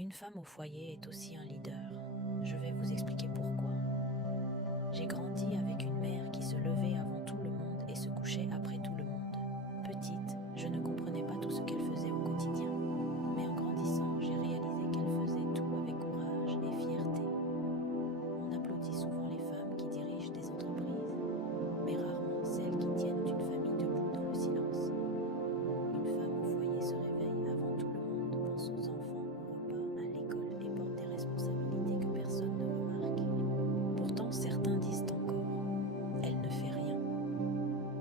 Une femme au foyer est aussi un leader. Je vais vous expliquer pourquoi. J'ai grandi avec une mère qui se levait avant tout le monde et se couchait après tout le monde. Petite, je ne comprenais pas tout ce qu'elle faisait au quotidien. Mais en grandissant, j'ai réalisé qu'elle faisait tout avec courage et fierté. On applaudit souvent les femmes qui dirigent des entreprises, mais rarement celles qui tiennent une famille debout dans le silence. Une femme au foyer se réveille avant tout le monde, pense aux enfants, au repas, à l'école et porte des responsabilités que personne ne remarque. Pourtant, certains disent encore, elle ne fait rien.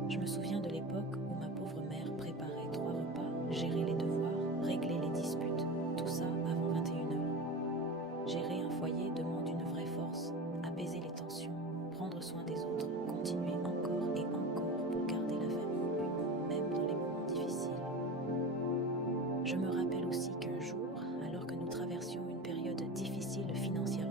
Je me souviens de l'époque où ma pauvre mère préparait 3 repas, gérait les devoirs, réglait les disputes, tout ça avant 21h. Gérer un foyer demande une vraie force, apaiser les tensions, prendre soin des autres, continuer encore et encore pour garder la famille unie, même dans les moments difficiles. Je me rappelle aussi qu'un jour, alors que nous traversions une période difficile financièrement,